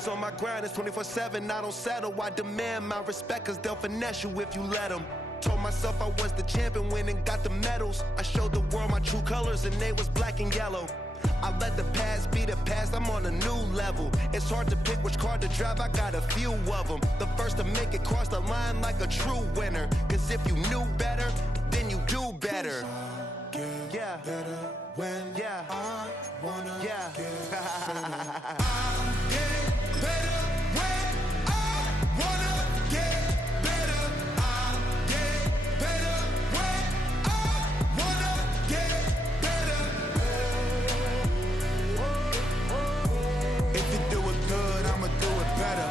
always on my grind, it's 24/7, I don't settle. I demand my respect, cause they'll finesse you if you let them. Told myself I was the champion, went and got the medals. I showed the world my true colors and they was black and yellow. I let the past be the past, I'm on a new level. It's hard to pick which car to drive, I got a few of them. The first to make it cross the line like a true winner. Cause if you knew better, then you do better. Yeah. Better when I wanna get better. I'm getting better when I wanna get better. I'm getting better when I wanna get better. If you do it good, I'ma do it better.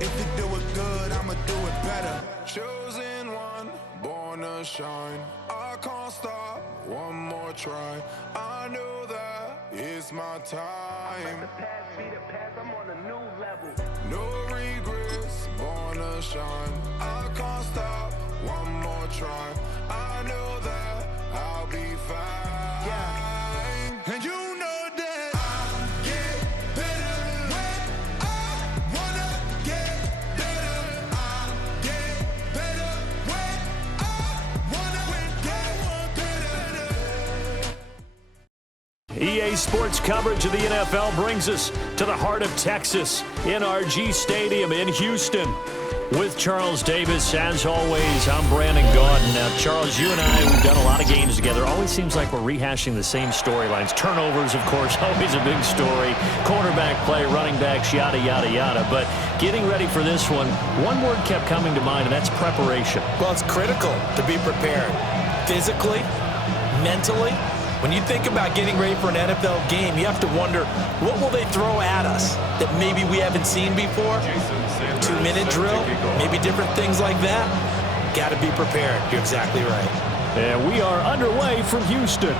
If you do it good, I'ma do it better. Chosen one, born to shine. I can't stop, one more try. I know that it's my time. The past be the past, I'm on a new level. No regrets, born to shine. I can't stop, one more try. I know that I'll be fine. Yeah. And you know that I'll get better when I wanna get better. I'll get better when I wanna get better. EA Sports coverage of the NFL brings us to the heart of Texas, NRG Stadium in Houston. With Charles Davis, as always, I'm Brandon Gaudin. Now, Charles, you and I, we've done a lot of games together. Always seems like we're rehashing the same storylines. Turnovers, of course, always a big story. Quarterback play, running backs, yada, yada, yada. But getting ready for this one word kept coming to mind, and that's preparation. Well, it's critical to be prepared physically, mentally. When you think about getting ready for an NFL game, you have to wonder, what will they throw at us that maybe we haven't seen before? 2-minute drill, maybe different things like that. Got to be prepared. You're exactly right. And we are underway from Houston.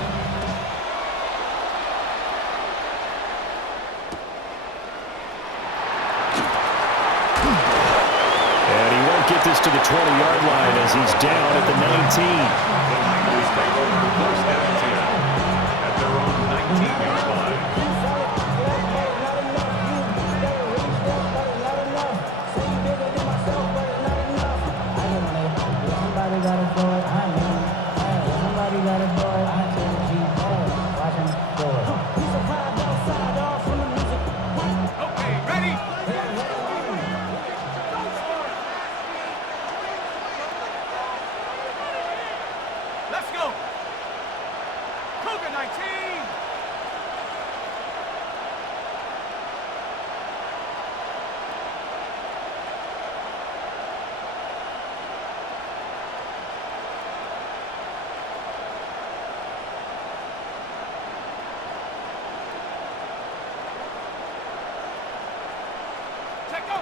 And he won't get this to the 20-yard line as he's down at the 19.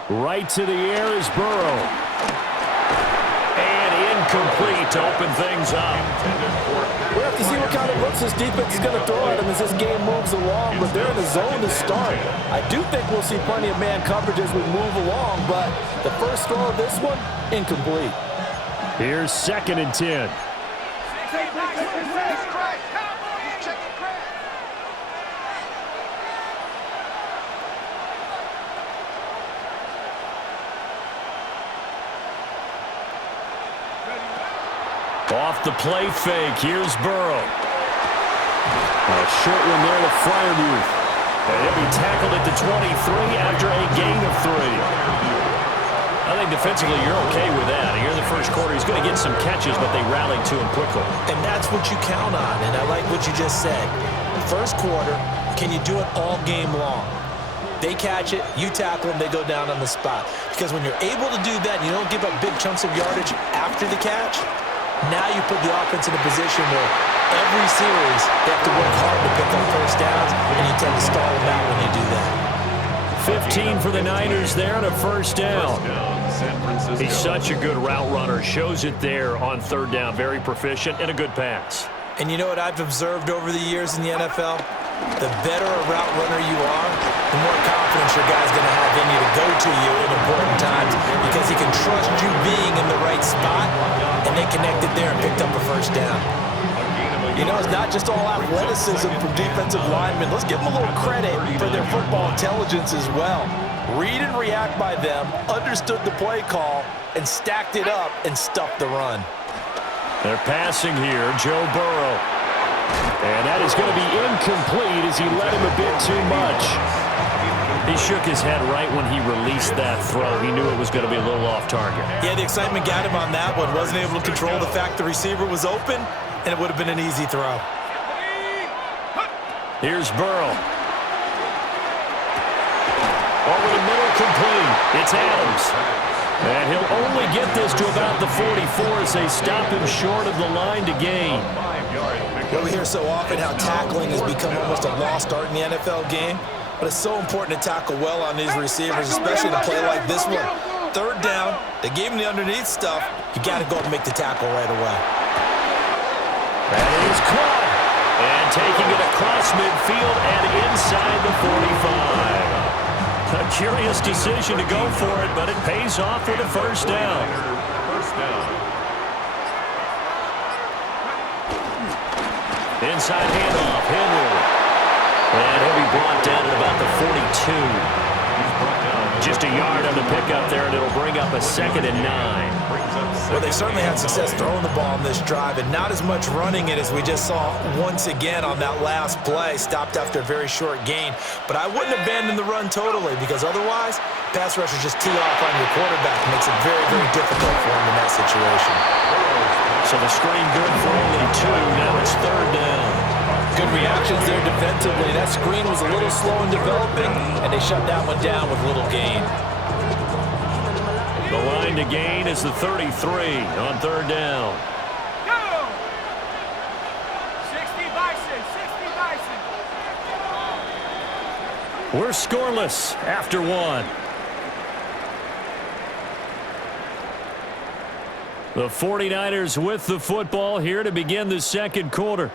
Right to the air is Burrow. And incomplete to open things up. We'll have to see what kind of looks this defense is going to throw at him as this game moves along, but they're in the zone to start. I do think we'll see plenty of man coverage as we move along, but the first throw of this one, incomplete. Here's 2nd and 10. Off the play fake, here's Burrow. A short one there to Freiermuth. And he'll be tackled at the 23 after a gain of 3. I think defensively you're okay with that. Here in the first quarter, he's going to get some catches, but they rallied to him quickly. And that's what you count on, and I like what you just said. First quarter, can you do it all game long? They catch it, you tackle them, they go down on the spot. Because when you're able to do that and you don't give up big chunks of yardage after the catch, now you put the offense in a position where every series they have to work hard to pick up first downs, and you tend to stall them out when you do that. 15 for the Niners there and a first down. He's such a good route runner. Shows it there on 3rd down. Very proficient and a good pass. And you know what I've observed over the years in the NFL? The better a route runner you are, the more confidence your guy's going to have in you to go to you in important times because he can trust you being in the right spot, and they connected there and picked up a first down. You know, it's not just all athleticism from defensive linemen. Let's give them a little credit for their football intelligence as well. Read and react by them, understood the play call, and stacked it up and stuffed the run. They're passing here, Joe Burrow. And that is going to be incomplete as he led him a bit too much. He shook his head right when he released that throw. He knew it was going to be a little off target. Yeah, the excitement got him on that one. Wasn't able to control the fact the receiver was open, and it would have been an easy throw. Here's Burrow. Over the middle, complete. It's Adams. And he'll only get this to about the 44 as they stop him short of the line to gain. Well, we hear so often how tackling has become almost a lost art in the NFL game, but it's so important to tackle well on these receivers, especially to play like this one. Third down, they gave him the underneath stuff. You got to go and make the tackle right away. That is caught. And taking it across midfield and inside the 45. A curious decision to go for it, but it pays off with a first down. Inside handoff, Henry. And he'll be brought down at about the 42. Just a yard on the pickup there, and it'll bring up a 2nd and 9. Well, they certainly had success throwing the ball on this drive, and not as much running it as we just saw once again on that last play. Stopped after a very short gain. But I wouldn't abandon the run totally, because otherwise, pass rushers just tee off on your quarterback. It makes it very, very difficult for him in that situation. So the screen good for only 2. Now it's 3rd down. Good reactions there defensively. That screen was a little slow in developing, and they shut that one down with little gain. The line to gain is the 33 on 3rd down. Go! 60 Bison, 60 Bison. We're scoreless after 1. The 49ers with the football here to begin the 2nd quarter,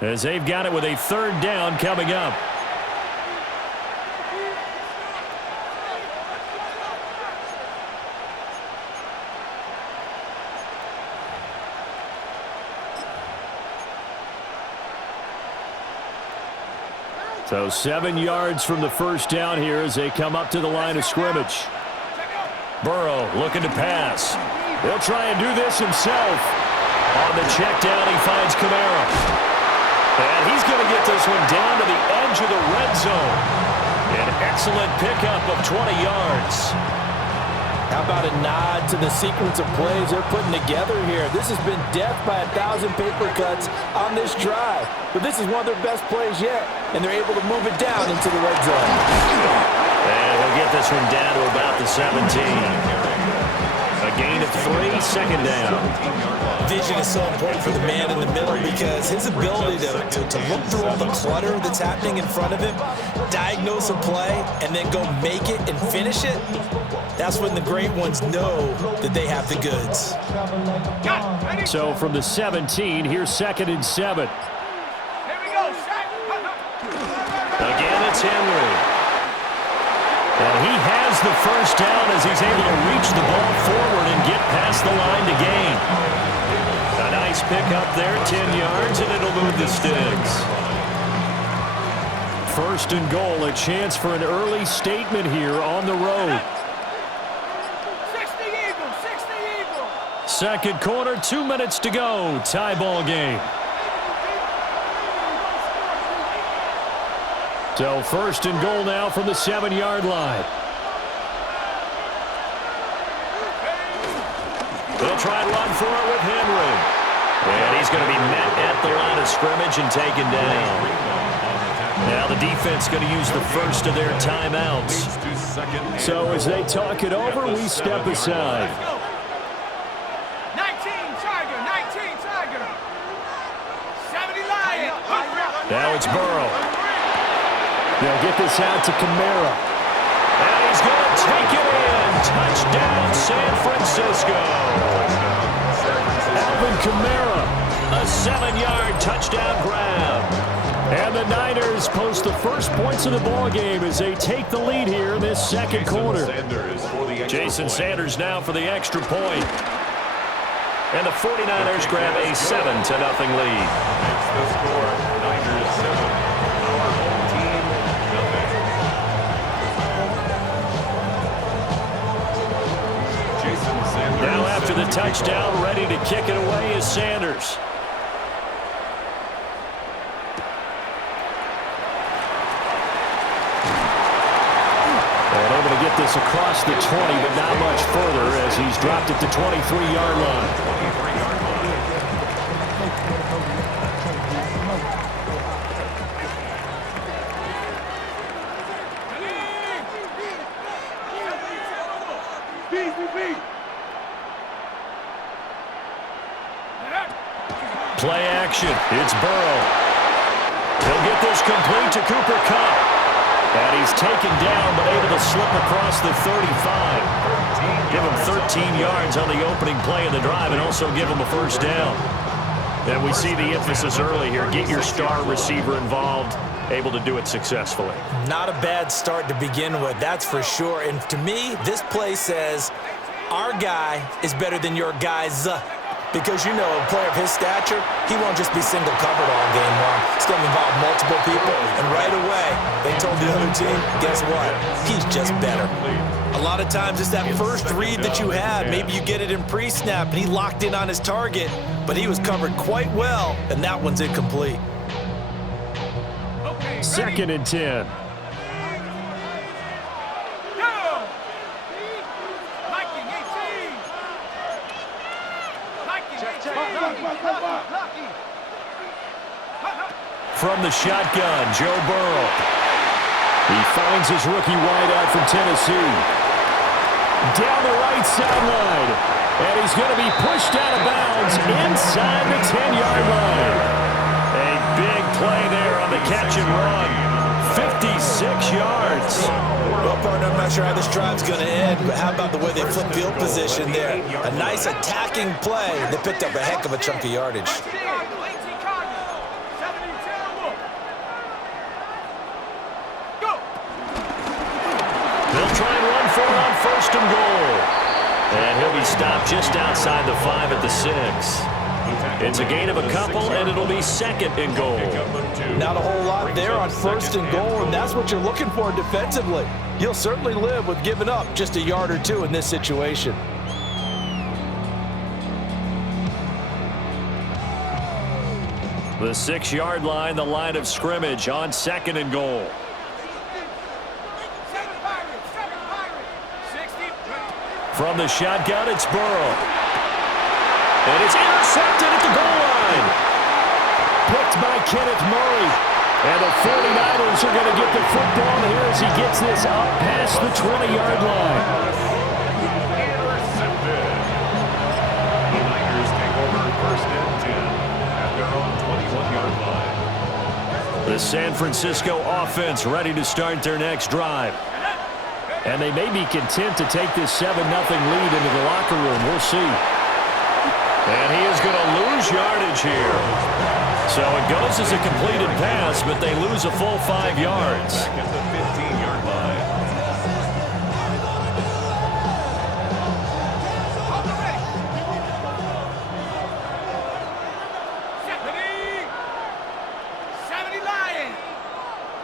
as they've got it with a 3rd down coming up. So 7 yards from the first down here as they come up to the line of scrimmage. Burrow looking to pass. He'll try and do this himself. On the check down, he finds Kamara. And he's going to get this one down to the edge of the red zone. An excellent pickup of 20 yards. How about a nod to the sequence of plays they're putting together here? This has been death by 1,000 paper cuts on this drive. But this is one of their best plays yet, and they're able to move it down into the red zone. And he'll get this one down to about the 17. A gain of 3, 2nd down. Vision is so important for the man in the middle because his ability to look through all the clutter that's happening in front of him, diagnose a play, and then go make it and finish it, that's when the great ones know that they have the goods. So from the 17, here's 2nd and 7. Here we go, Shaq. Again, it's Henry. And he has the first down as he's able to reach the ball forward and get past the line to gain. A nice pickup there, 10 yards, and it'll move the sticks. 1st and goal, a chance for an early statement here on the road. 60 Eagles, 60 Eagles. 2nd quarter, 2 minutes to go. Tie ball game. So 1st and goal now from the 7-yard line. They'll try and run for it with Henry. And he's going to be met at the line of scrimmage and taken down. Now the defense going to use the first of their timeouts. So as they talk it over, we step aside. 19 Tiger, 19 Tiger. 70 Lion. Now it's Burrow. They'll get this out to Kamara. And he's going to take it in. Touchdown, San Francisco. Alvin Kamara, a 7-yard touchdown grab. And the Niners post the first points of the ball game as they take the lead here in this 2nd quarter. Jason Sanders now for the extra point. And the 49ers grab a 7-0 lead. Makes the score Niners 7. Our home team nothing. Jason Sanders. Now after the touchdown, ready to kick it away is Sanders. And able to get this across the 20, but not much further as he's dropped at the 23-yard line. 23-yard line. Play action. It's Burrow. He'll get this complete to Cooper Kupp. And he's taken down, but able to slip across the 35. Give him 13 yards on the opening play of the drive and also give him a first down. And we see the emphasis early here. Get your star receiver involved, able to do it successfully. Not a bad start to begin with, that's for sure. And to me, this play says our guy is better than your guys. Because, you know, a player of his stature, he won't just be single covered all game long. It's going to involve multiple people. And right away, they told the other team, guess what? He's just better. A lot of times it's that first read that you had. Maybe you get it in pre-snap, and he locked in on his target. But he was covered quite well, and that one's incomplete. 2nd and 10. From the shotgun, Joe Burrow. He finds his rookie wideout from Tennessee. Down the right sideline. And he's going to be pushed out of bounds inside the 10-yard line. A big play there on the catch and run. 56 yards. Well, partner, I'm not sure how this drive's going to end, but how about the way they flip field position there? A nice attacking play. They picked up a heck of a chunk of yardage. They'll try and run for it on 1st and goal. And he'll be stopped just outside the 5 at the 6. It's a gain of a couple, and it'll be 2nd and goal. Not a whole lot there on 1st and goal, and that's what you're looking for defensively. You'll certainly live with giving up just a yard or two in this situation. The 6-yard line, the line of scrimmage on 2nd and goal. From the shotgun, it's Burrow. And it's intercepted at the goal line. Picked by Kenneth Murray. And the 49ers are going to get the football here as he gets this up past the 20-yard line. Intercepted. The Niners take over 1st and 10 at their own 21-yard line. The San Francisco offense ready to start their next drive. And they may be content to take this 7-0 lead into the locker room. We'll see. And he is going to lose yardage here. So it goes as a completed pass, but they lose a full 5 yards. Back at the 15-yard line.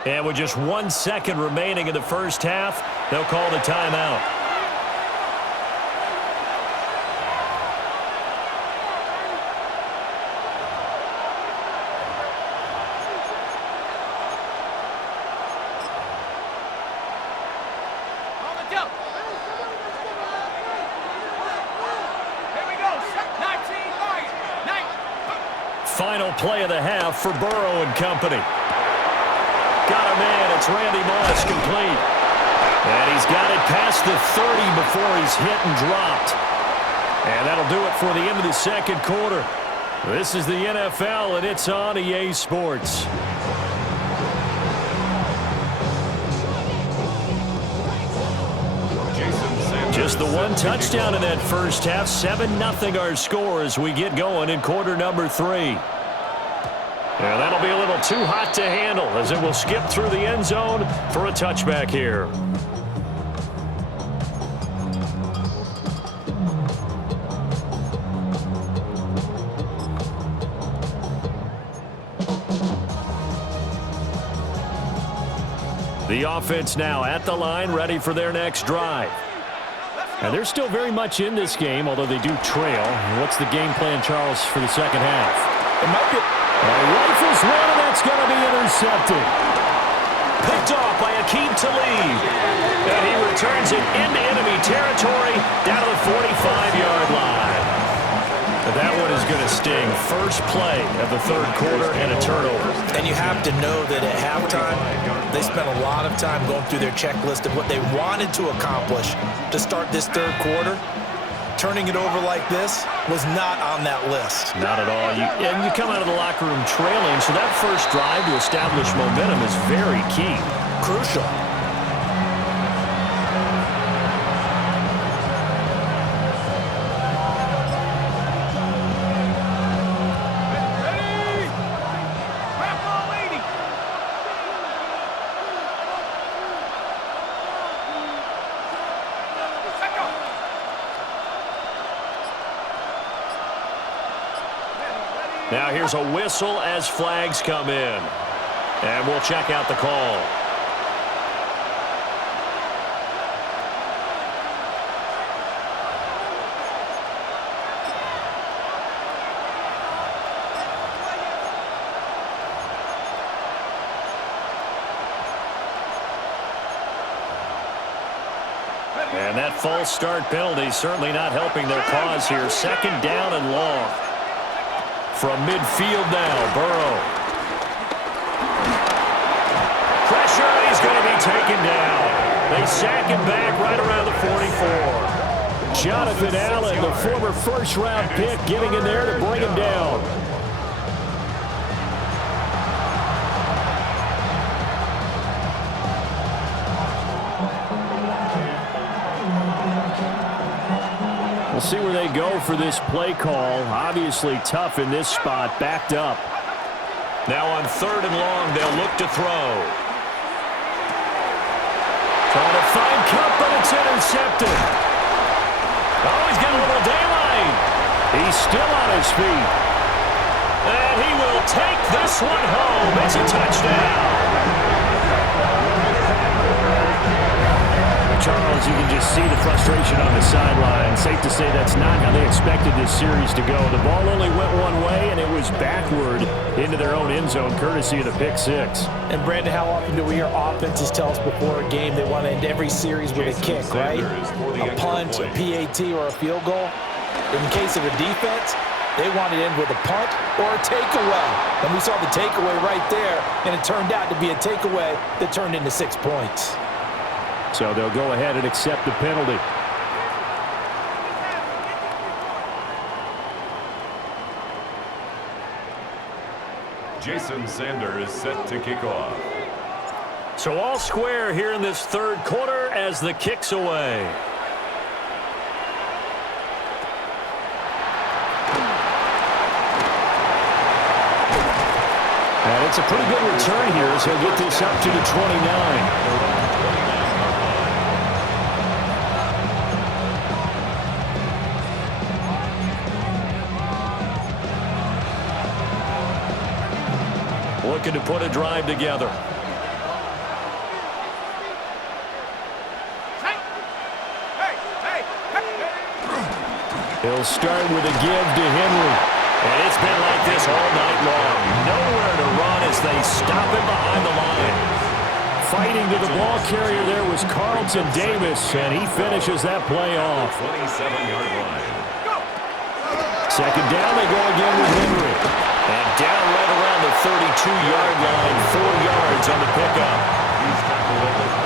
And with just 1 second remaining in the first half, they'll call the timeout. Final play of the half for Burrow and company. Got a man. It's Randy Moss complete. And he's got it past the 30 before he's hit and dropped. And that'll do it for the end of the 2nd quarter. This is the NFL, and it's on EA Sports. Just the one touchdown in that first half. 7-0 our score as we get going in quarter number 3. And that'll be a little too hot to handle as it will skip through the end zone for a touchback here. The offense now at the line, ready for their next drive. And they're still very much in this game, although they do trail. What's the game plan, Charles, for the second half? It might be. Rifles one, and that's going to be intercepted. Picked off by Aqib Talib. And he returns it into enemy territory down to the 45-yard line. That one is going to sting. First play of the third quarter and a turnover. And you have to know that at halftime, they spent a lot of time going through their checklist of what they wanted to accomplish to start this third quarter. Turning it over like this was not on that list. Not at all. And you come out of the locker room trailing, so that first drive to establish momentum is very key. Crucial. Now here's a whistle as flags come in. And we'll check out the call. And that false start penalty certainly not helping their cause here. Second down and long. From midfield now, Burrow. Pressure, and he's going to be taken down. They sack him back right around the 44. Jonathan Allen, the former first-round pick, getting in there to bring him down. We'll see where they go for this play call. Obviously tough in this spot, backed up. Now on third and long, they'll look to throw. Trying to find Cup, but it's intercepted. Oh, he's got a little daylight. He's still on his feet. And he will take this one home. It's a touchdown. Charles, you can just see the frustration on the sideline. Safe to say that's not how they expected this series to go. The ball only went one way, and it was backward into their own end zone, courtesy of the pick six. And, Brandon, how often do we hear offenses tell us before a game they want to end every series with a kick, right? A punt, a PAT, or a field goal. In the case of a defense, they want to end with a punt or a takeaway. And we saw the takeaway right there, and it turned out to be a takeaway that turned into 6 points. So they'll go ahead and accept the penalty. Jason Sanders set to kick off. So all square here in this third quarter as the kick's away. And it's a pretty good return here as he'll get this up to the 29. Looking to put a drive together. He'll start with a give to Henry. And it's been like this all night long. Nowhere to run as they stop him behind the line. Fighting to the ball carrier there was Carlton Davis, and he finishes that play off. 27-yard line. Second down, they go again with Henry. And down right around the 32-yard line, 4 yards on the pickup.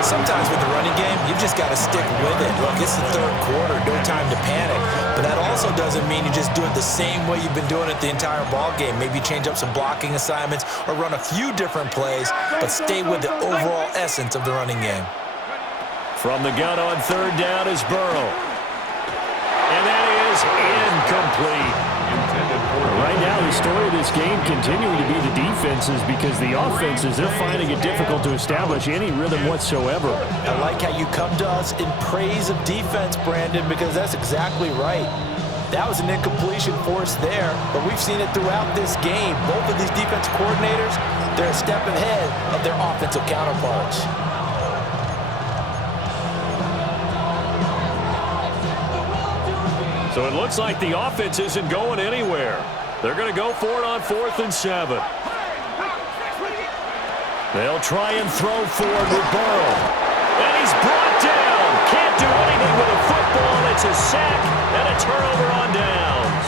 Sometimes with the running game, you've just got to stick with it. Look, it's the third quarter, no time to panic. But that also doesn't mean you just do it the same way you've been doing it the entire ball game. Maybe change up some blocking assignments or run a few different plays, but stay with the overall essence of the running game. From the gun on third down is Burrow. And that is incomplete. Right now, the story of this game continuing to be the defenses, because the offenses, they're finding it difficult to establish any rhythm whatsoever. I like how you come to us in praise of defense, Brandon, because that's exactly right. That was an incompletion for us there, but we've seen it throughout this game. Both of these defense coordinators, they're a step ahead of their offensive counterparts. So it looks like the offense isn't going anywhere. They're going to go for it on 4th and 7. They'll try and throw forward with Burrow. And he's brought down. Can't do anything with a football. It's a sack and a turnover on downs.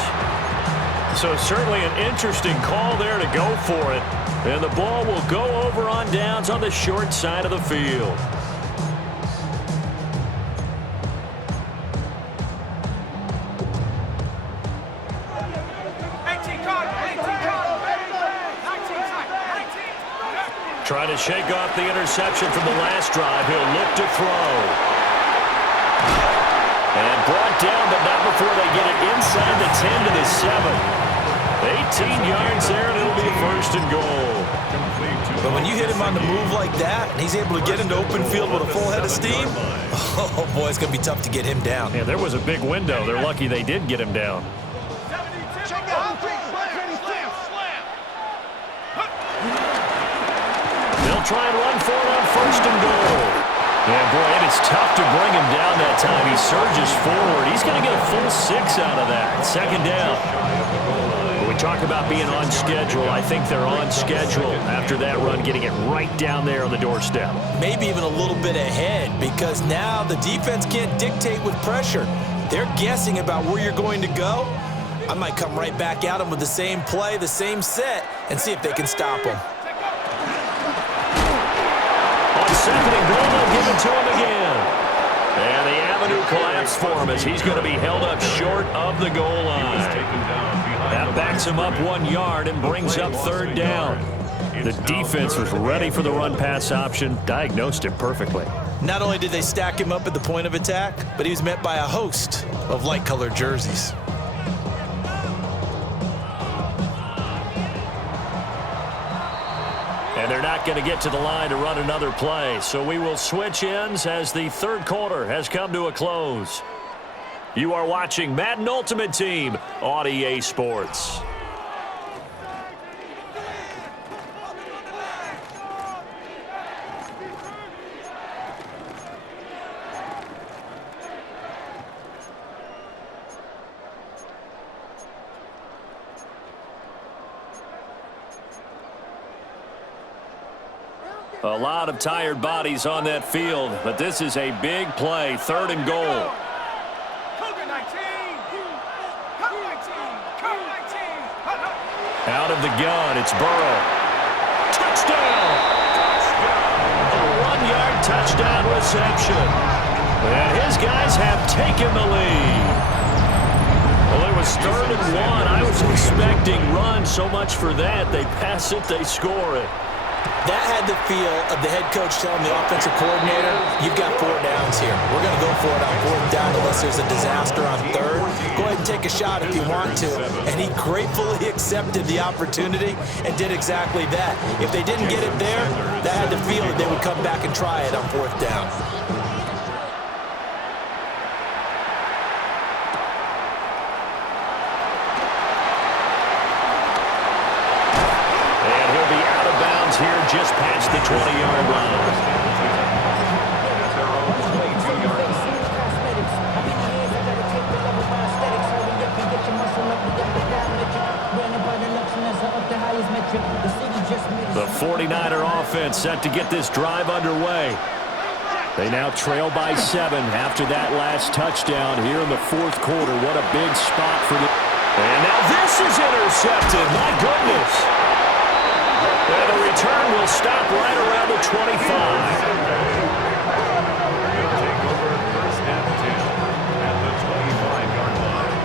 So certainly an interesting call there to go for it. And the ball will go over on downs on the short side of the field. Trying to shake off the interception from the last drive. He'll look to throw. And brought down, but not before they get it inside the 10 to the 7. 18 yards there, and it'll be 1st and goal. But when you hit him on the move like that, and he's able to get into open field with a full head of steam, oh, boy, it's going to be tough to get him down. Yeah, there was a big window. They're lucky they did get him down. They'll try and run for it on 1st and goal. Yeah, boy, it is tough to bring him down that time. He surges forward. He's going to get a full 6 out of that. 2nd down. When we talk about being on schedule, I think they're on schedule after that run, getting it right down there on the doorstep. Maybe even a little bit ahead, because now the defense can't dictate with pressure. They're guessing about where you're going to go. I might come right back at them with the same play, the same set, and see if they can stop them. On 2nd and goal, they'll give it to him again. And the avenue collapsed for him as he's going to be held up short of the goal line. That backs him up 1 yard and brings up 3rd down. The defense was ready for the run-pass option, diagnosed it perfectly. Not only did they stack him up at the point of attack, but he was met by a host of light-colored jerseys. And they're not going to get to the line to run another play. So we will switch ends as the 3rd quarter has come to a close. You are watching Madden Ultimate Team on EA Sports. A lot of tired bodies on that field, but this is a big play, 3rd and goal. Out of the gun, it's Burrow. Touchdown! A 1-yard touchdown reception. And his guys have taken the lead. Well, it was 3rd and 1. I was expecting run, so much for that. They pass it, they score it. That had the feel of the head coach telling the offensive coordinator, you've got 4 downs here. We're going to go for it on 4th down unless there's a disaster on 3rd. Go ahead and take a shot if you want to. And he gratefully accepted the opportunity and did exactly that. If they didn't get it there, that had the feel that they would come back and try it on 4th down. Here just past the 20-yard line. The 49er offense set to get this drive underway. They now trail by 7 after that last touchdown here in the 4th quarter. What a big spot for the... And now this is intercepted. My goodness. And the return will stop right around the 25. He'll take over 1st and 10 at the 25-yard line.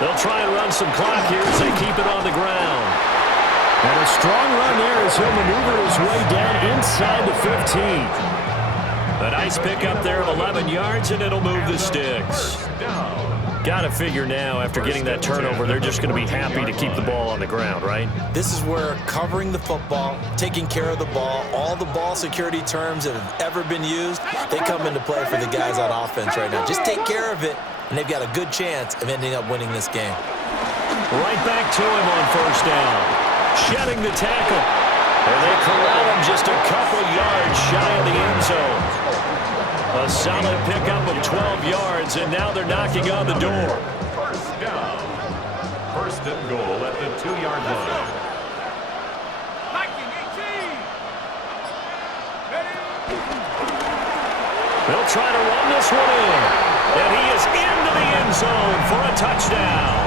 They'll try and run some clock here as they keep it on the ground. And a strong run there as he'll maneuver his way down inside the 15. A nice pickup there of 11 yards, and it'll move the sticks. Down. Got to figure now, after getting that turnover, they're just going to be happy to keep the ball on the ground, right? This is where covering the football, taking care of the ball, all the ball security terms that have ever been used, they come into play for the guys on offense right now. Just take care of it, and they've got a good chance of ending up winning this game. Right back to him on first down. Shedding the tackle. And they corral him just a couple yards shy of the end zone. A solid pickup of 12 yards, and now they're knocking on the door. First down. First and goal at the 2-yard line. They'll try to run this one in. And he is into the end zone for a touchdown.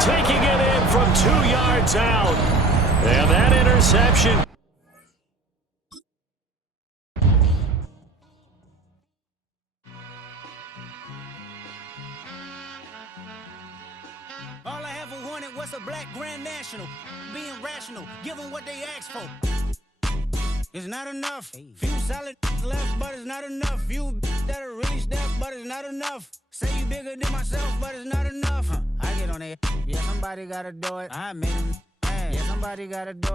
Taking it in from 2 yards out. And that interception. All I ever wanted was a black Grand National. Being rational, give them what they asked for. It's not enough. Few solid left, but it's not enough. Few that are really step, but it's not enough. Say you bigger than myself, but it's not enough. I get on it. Yeah, somebody gotta do it. I made him. Yeah, somebody gotta do it.